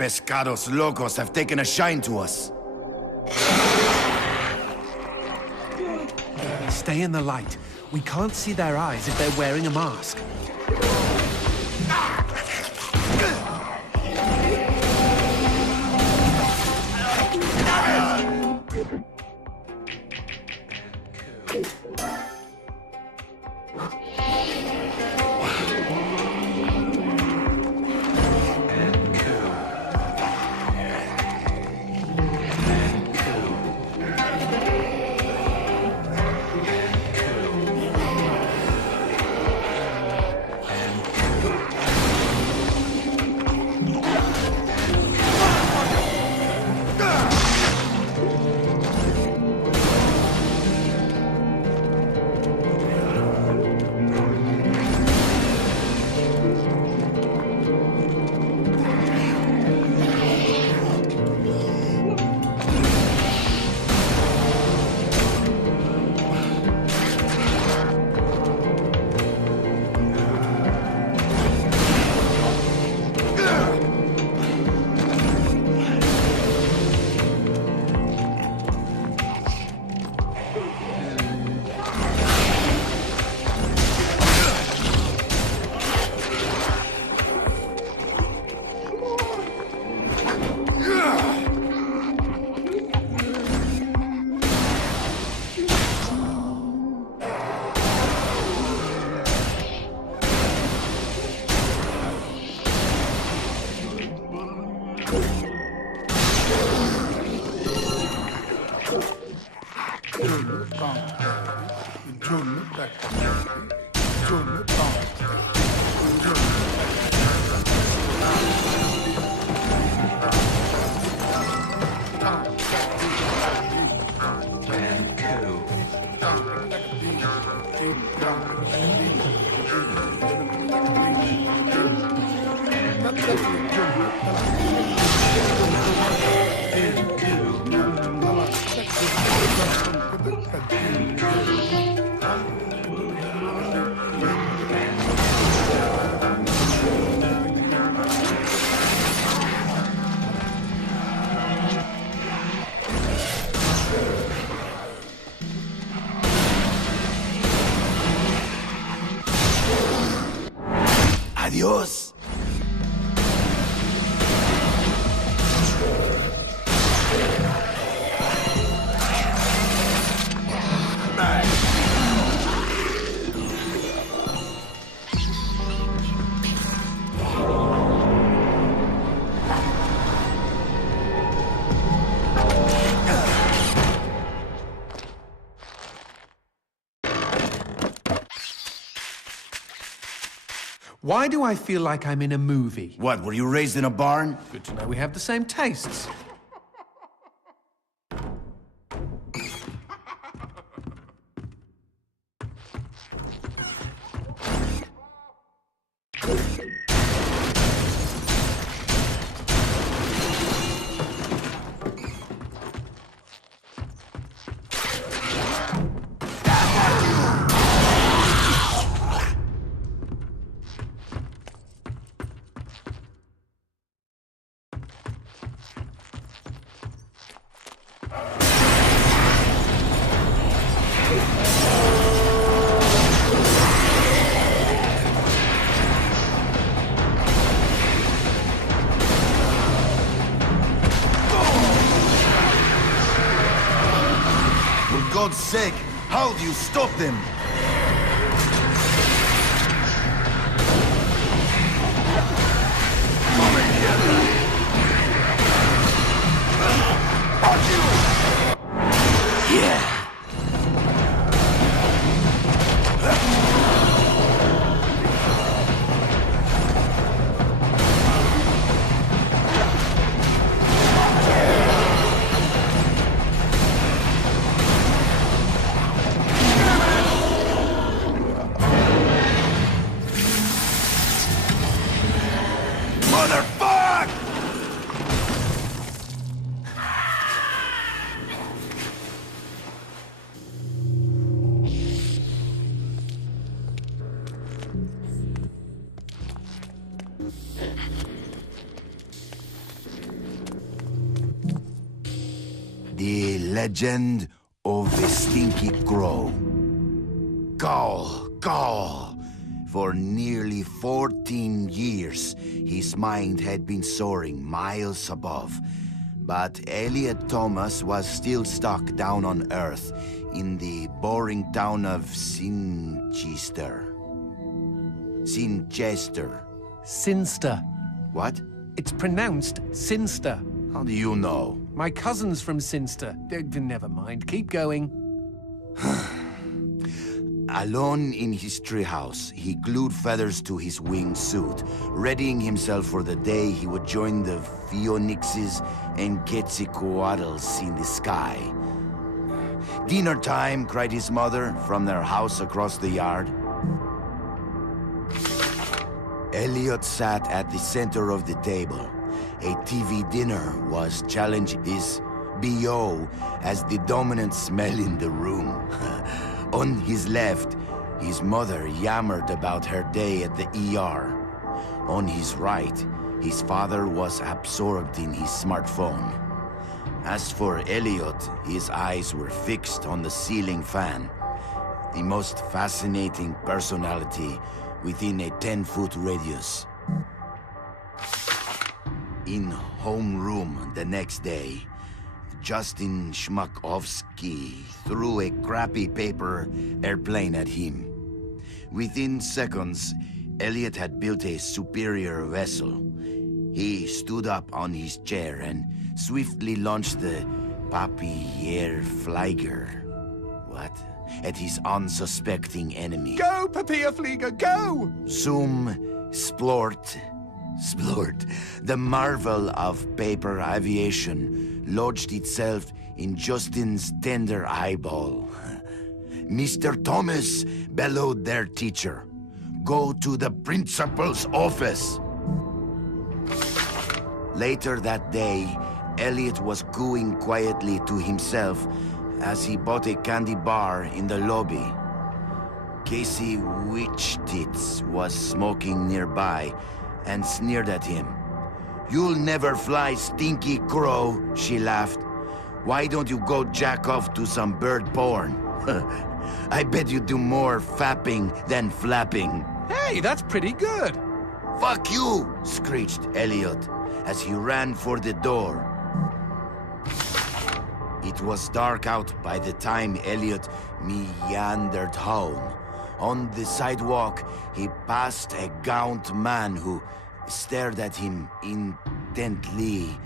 pescados locos have taken a shine to us. Stay in the light. We can't see their eyes if they're wearing a mask. Adiós. Why do I feel like I'm in a movie? What, were you raised in a barn? Good to know we have the same tastes. For God's sake, how do you stop them? Yeah. Legend of the Stinky Crow. Call, call. For nearly 14 years, his mind had been soaring miles above. But Elliot Thomas was still stuck down on Earth in the boring town of Sinchester. Sinster. What? It's pronounced Sinster. How do you know? My cousin's from Sinster. Never mind. Keep going. Alone in his treehouse, he glued feathers to his wingsuit, readying himself for the day he would join the Phoenixes and Quetzalcoatlus in the sky. "Dinner time," cried his mother from their house across the yard. Elliot sat at the center of the table. A TV dinner was challenging his BO as the dominant smell in the room. On his left, his mother yammered about her day at the ER. On his right, his father was absorbed in his smartphone. As for Elliot, his eyes were fixed on the ceiling fan, the most fascinating personality within a 10-foot radius. In homeroom the next day, Justin Schmakovsky threw a crappy paper airplane at him. Within seconds, Elliot had built a superior vessel. He stood up on his chair and swiftly launched the Papierflieger. What? At his unsuspecting enemy. Go, Papierflieger, go! Zoom, splort. The marvel of paper aviation lodged itself in Justin's tender eyeball. "Mr. Thomas," bellowed their teacher, "go to the principal's office." Later that day, Elliot was cooing quietly to himself as he bought a candy bar in the lobby. Casey Witchtits was smoking nearby and sneered at him. "You'll never fly, Stinky Crow," she laughed. "Why don't you go jack off to some bird porn? I bet you do more fapping than flapping." Hey, that's pretty good. "Fuck you!" screeched Elliot as he ran for the door. It was dark out by the time Elliot meandered home. On the sidewalk, he passed a gaunt man who stared at him intently,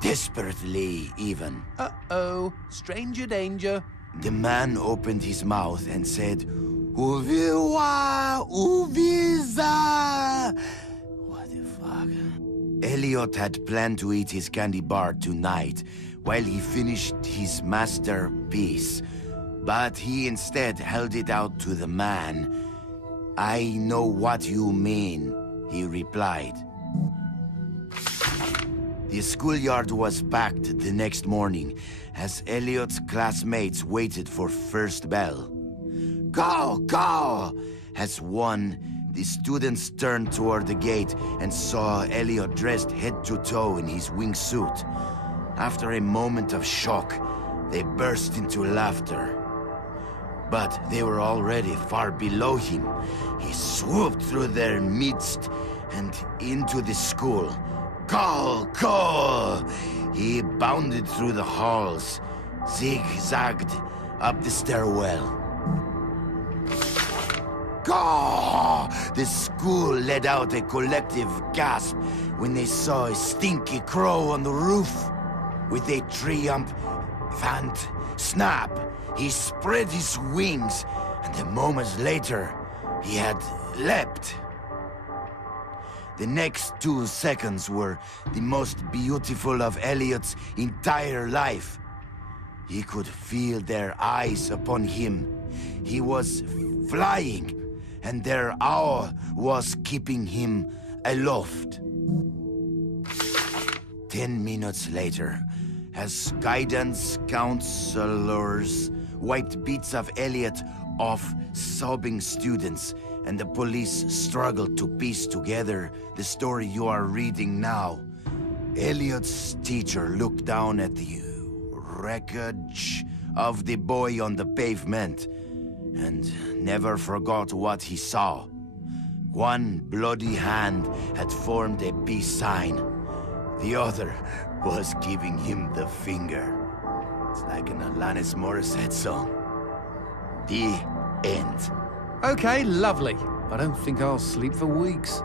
desperately even. Uh-oh, stranger danger. The man opened his mouth and said, "Uviwa, Uviza." What the fuck? Elliot had planned to eat his candy bar tonight while he finished his masterpiece, but he instead held it out to the man. "I know what you mean," he replied. The schoolyard was packed the next morning as Elliot's classmates waited for first bell. "Go, go!" As one, the students turned toward the gate and saw Elliot dressed head to toe in his wingsuit. After a moment of shock, they burst into laughter. But they were already far below him. He swooped through their midst and into the school. "Go, go!" He bounded through the halls, zigzagged up the stairwell. "Go!" The school let out a collective gasp when they saw a Stinky Crow on the roof. With a triumphant snap, he spread his wings, and a moment later, he had leapt. The next 2 seconds were the most beautiful of Elliot's entire life. He could feel their eyes upon him. He was flying, and their awe was keeping him aloft. 10 minutes later, as guidance counselors wiped bits of Elliot off sobbing students, and the police struggled to piece together the story you are reading now, Elliot's teacher looked down at the wreckage of the boy on the pavement, and never forgot what he saw. One bloody hand had formed a peace sign. The other was giving him the finger. It's like an Alanis Morissette song. The end. Okay, lovely. I don't think I'll sleep for weeks.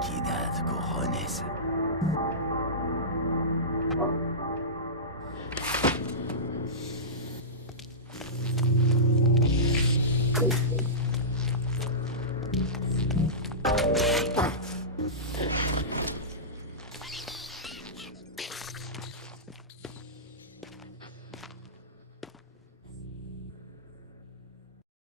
Quidad, cojones.